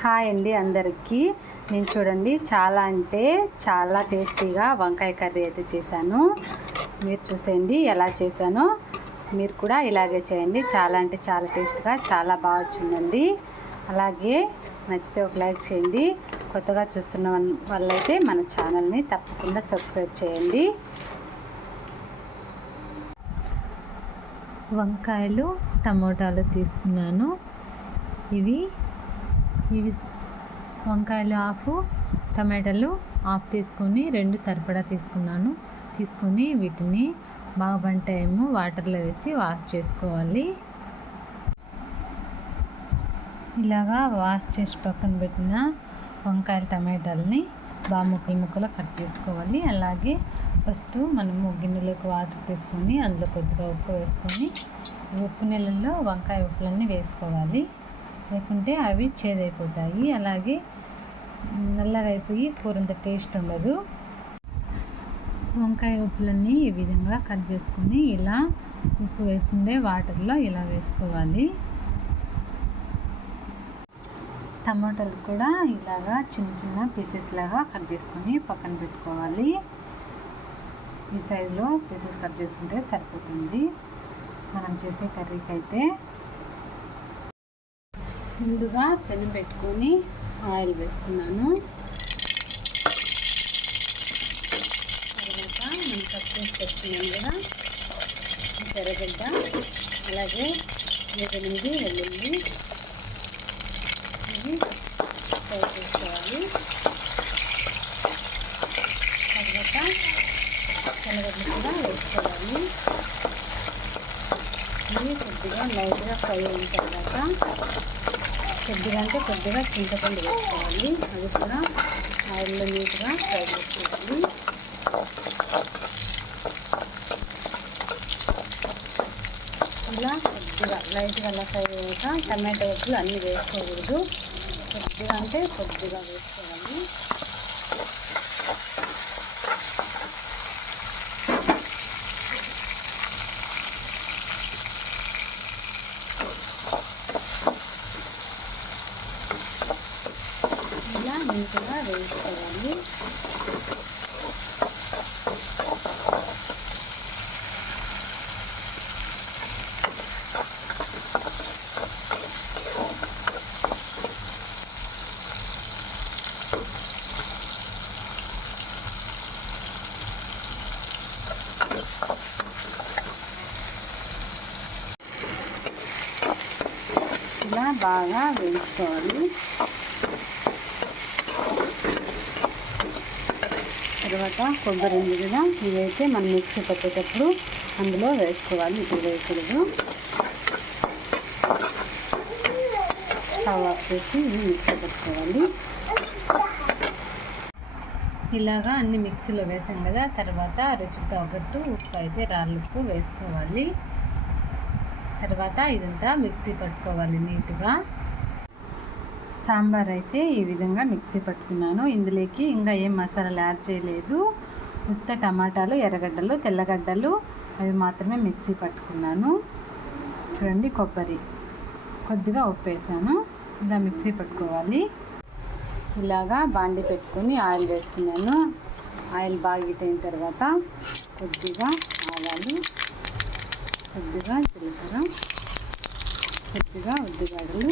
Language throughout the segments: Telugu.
హాయ్ అండి అందరికీ. నేను చూడండి చాలా అంటే చాలా టేస్టీగా వంకాయ కర్రీ అయితే చేశాను. మీరు చూసేయండి ఎలా చేశానో. మీరు కూడా ఇలాగే చేయండి. చాలా అంటే చాలా టేస్ట్గా చాలా బాగా వచ్చిందండి. అలాగే నచ్చితే ఒక లైక్ చేయండి. కొత్తగా చూస్తున్న వాళ్ళైతే మన ఛానల్ని తప్పకుండా సబ్స్క్రైబ్ చేయండి. వంకాయలు టమోటాలు తీసుకున్నాను. ఇవి వంకాయలు హాఫ్, టమాటాలు హాఫ్ తీసుకొని 2 సరిపడా తీసుకొని వీటిని బాగా 1 టైము వాటర్లో వేసి వాష్ చేసుకోవాలి. ఇలాగా వాష్ చేసి పక్కన పెట్టిన వంకాయలు టమాటాలని బాగా ముక్కలు కట్ చేసుకోవాలి. అలాగే ఫస్ట్ మనము గిన్నెలోకి వాటర్ తీసుకొని అందులో కొద్దిగా ఉప్పు వేసుకొని ఉప్పు నీళ్ళల్లో వంకాయ ఉప్పులన్నీ వేసుకోవాలి. లేకుంటే అవి చేదైపోతాయి. అలాగే నల్లగా అయిపోయి కూరంత టేస్ట్ ఉండదు. వంకాయ ఉప్పులన్నీ ఈ విధంగా కట్ చేసుకొని ఇలా ఉప్పు వేసిండే వాటర్లో ఇలా వేసుకోవాలి. టమాటాలు కూడా ఇలాగా చిన్న చిన్న పీసెస్ లాగా కట్ చేసుకొని పక్కన పెట్టుకోవాలి. ఈ సైజులో పీసెస్ కట్ చేసుకుంటే సరిపోతుంది మనం చేసే కర్రీకి అయితే. ముందుగా పెనం పెట్టుకొని ఆయిల్ వేసుకున్నాను. తర్వాత మనం కట్ చేసి పెట్టుకున్నాను కదా ఎర్రగడ్డ, అలాగే 7-8 వెల్లుల్లి ఇవి ఫ్రై చేసుకోవాలి. తర్వాత తెల్లగడ్డలు కూడా వేసుకోవాలి. ఇవి కొద్దిగా లైట్గా ఫ్రై అయిన తర్వాత కొద్దిగా చింతపండు వేసుకోవాలి. అది కూడా ఆయిల్లో నీట్గా ఫ్రై చేసుకోవాలి. ఇలా కొద్దిగా లైట్గా అలా ఫ్రై అయ్యాక టమాటో ఉప్పులు అన్నీ వేసుకోకూడదు. కొద్దిగా వేసుకోవాలి. ఇలా నీట్గా వేసుకోవాలి. ఇలా బాగా వేయించుకోవాలి. తర్వాత కొబ్బరి ఉంది కదా, ఇదైతే మనం మిక్సీ పట్టేటప్పుడు అందులో వేసుకోవాలి. ఇది వేయకూడదు. స్టవ్ ఆఫ్ చేసి ఇవి మిక్సీ పెట్టుకోవాలి. ఇలాగా అన్ని మిక్సీలో వేసాం కదా. తర్వాత రుచికి తగ్గట్టు ఉప్పు అయితే రాళ్ళుప్పు వేసుకోవాలి. తర్వాత ఇదంతా మిక్సీ పట్టుకోవాలి నీట్గా. సాంబార్ అయితే ఈ విధంగా మిక్సీ పట్టుకున్నాను. ఇందులోకి ఇంకా ఏం మసాలాలు యాడ్ చేయలేదు. ఉత్త టమాటాలు, ఎర్రగడ్డలు, తెల్లగడ్డలు అవి మాత్రమే మిక్సీ పట్టుకున్నాను. చూడండి, కొబ్బరి, కొద్దిగా ఉప్పు వేసాను. ఇలా మిక్సీ పట్టుకోవాలి. ఇలాగా బాండి పెట్టుకొని ఆయిల్ వేసుకున్నాను. ఆయిల్ బాగా హీట్ అయిన తర్వాత కొద్దిగా ఆవాలు, కొద్దిగా జీలకర్ర, కొద్దిగా ఉద్దిగడ్డలు,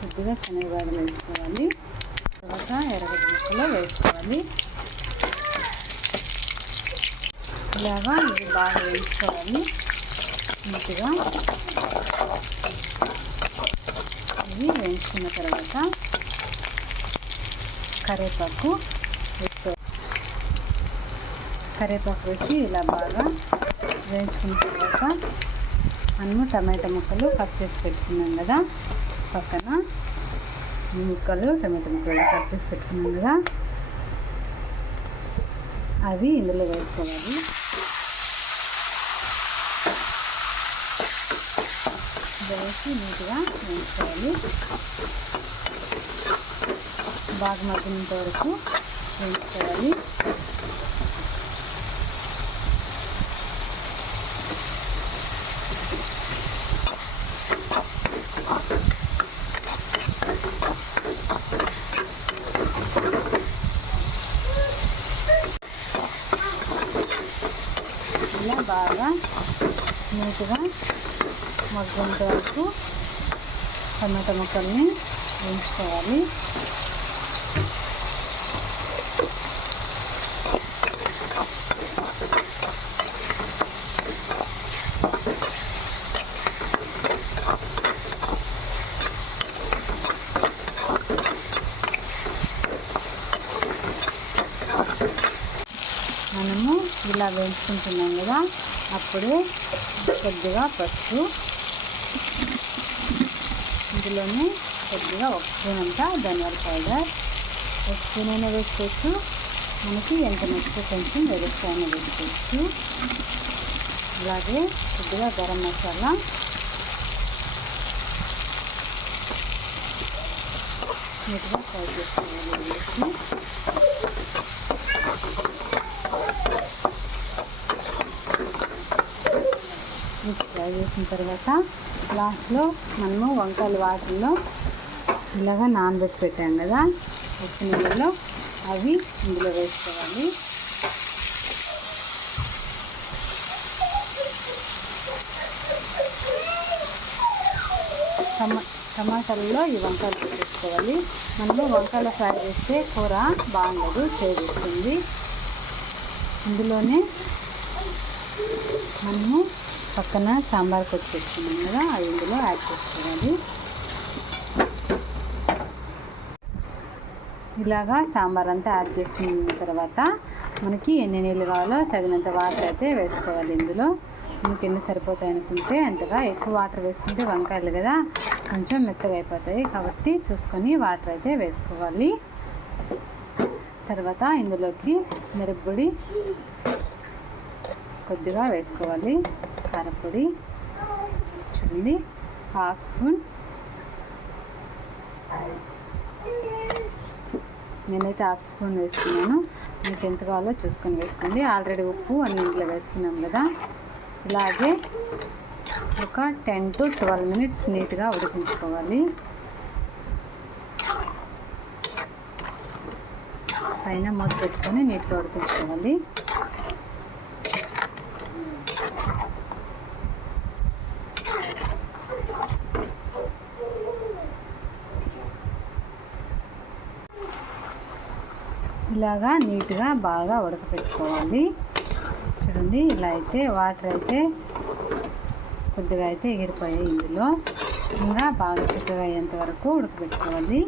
కొద్దిగా శనగబాదలు వేసుకోవాలి. తర్వాత ఎర్రగడ్డ ముక్కలు వేసుకోవాలి. ఇలాగా ఇది బాగా వేసుకోవాలి నీట్గా. ఇవి వేయించుకున్న తర్వాత కరివేపాకు వేసి ఇలా బాగా వేయించుకున్న తర్వాత మనము టమాటా ముక్కలు కట్ చేసి పెట్టుకున్నాం కదా పక్కన, ఈ టమాటా ముక్కలు కట్ చేసి పెట్టుకున్నాం కదా అవి ఇందులో వేసుకోవాలి. వేసి నీట్గా వేయించుకోవాలి. బాగా మగ్గినంత వరకు వేయించుకోవాలి. ఇలాగా నీట్గా మగ్గేంత వరకు టమాటా ముక్కల్ని వేయించుకోవాలి. మనము ఇలా వేయించుకుంటున్నాం కదా, అప్పుడే కొద్దిగా పసుపు, ఇందులోనే కొద్దిగా 1 స్పూన్ అంతా ధనియాల పౌడర్, 1 స్పూన్ అయినా వేసుకోవచ్చు, మనకి ఎంత నచ్చితే కొంచెం వెలుగుతా అయినా వేసుకోవచ్చు. అలాగే కొద్దిగా గరం మసాలా, నీట్గా ఫ్రై చేసుకోవాలి. ఫ్రై చేసిన తర్వాత లాస్ట్లో మనము వంకాయలు వాటర్లో ఇలాగా నానబెట్టి పెట్టాం కదా ఉప్పు నీళ్ళలో, అవి ఇందులో వేసుకోవాలి. టమాటాలలో ఈ వంకాయలు పెట్టేసుకోవాలి. మనము వంకాయలు ఫ్రై చేస్తే కూర బాగుండదు, చేస్తుంది. ఇందులోనే మనము పక్కన సాంబార్ కొట్టి పెట్టుకున్నాం కదా, అది ఇందులో యాడ్ చేసుకోవాలి. ఇలాగా సాంబార్ అంతా యాడ్ చేసుకున్న తర్వాత మనకి ఎన్ని నీళ్ళు కావాలో తగినంత వాటర్ అయితే వేసుకోవాలి. ఇందులో మనకి ఎన్ని సరిపోతాయి అనుకుంటే అంతగా, ఎక్కువ వాటర్ వేసుకుంటే వంకాయలు కదా కొంచెం మెత్తగా అయిపోతాయి, కాబట్టి చూసుకొని వాటర్ అయితే వేసుకోవాలి. తర్వాత ఇందులోకి మిరప్పొడి కొద్దిగా వేసుకోవాలి, కారపొడి చూడండి 1/2 స్పూన్, నేనైతే 1/2 స్పూన్ వేసుకున్నాను. మీకు ఎంత కావాలో చూసుకొని వేసుకోండి. ఆల్రెడీ ఉప్పు అన్ని ఇంట్లో వేసుకున్నాం కదా. ఇలాగే ఒక 10 to 12 మినిట్స్ నీట్గా ఉడికించుకోవాలి. పైన మూత పెట్టుకొని నీట్గా ఉడికించుకోవాలి. ఇలాగా నీట్గా బాగా ఉడకపెట్టుకోవాలి. చూడండి, ఇలా అయితే వాటర్ అయితే కొద్దిగా అయితే ఎగిరిపోయాయి. ఇందులో ఇంకా బాగా చిక్కగా అయ్యేంత వరకు ఉడకపెట్టుకోవాలి.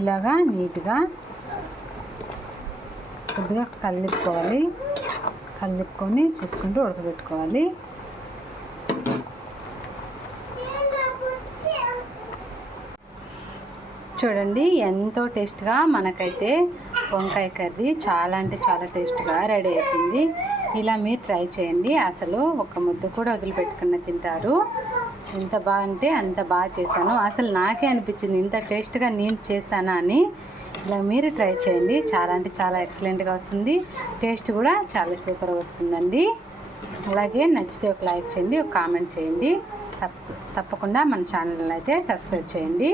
ఇలాగా నీట్గా కొద్దిగా కలుపుకొని చూసుకుంటూ ఉడకబెట్టుకోవాలి. చూడండి, ఎంతో టేస్ట్గా మనకైతే వంకాయ కర్రీ చాలా అంటే చాలా టేస్ట్గా రెడీ అయిపోయింది. ఇలా మీరు ట్రై చేయండి, అసలు ఒక ముద్ద కూడా వదిలిపెట్టుకుని తింటారు. ఎంత బాగుంటే అంత బాగా చేశాను. అసలు నాకే అనిపించింది ఇంత టేస్ట్గా నేను చేశానా అని. ఇలా మీరు ట్రై చేయండి, చాలా అంటే చాలా ఎక్సలెంట్గా వస్తుంది. టేస్ట్ కూడా చాలా సూపర్గా వస్తుందండి. అలాగే నచ్చితే ఒక లైక్ చేయండి, ఒక కామెంట్ చేయండి. తప్పకుండా మన ఛానల్ అయితే సబ్స్క్రైబ్ చేయండి.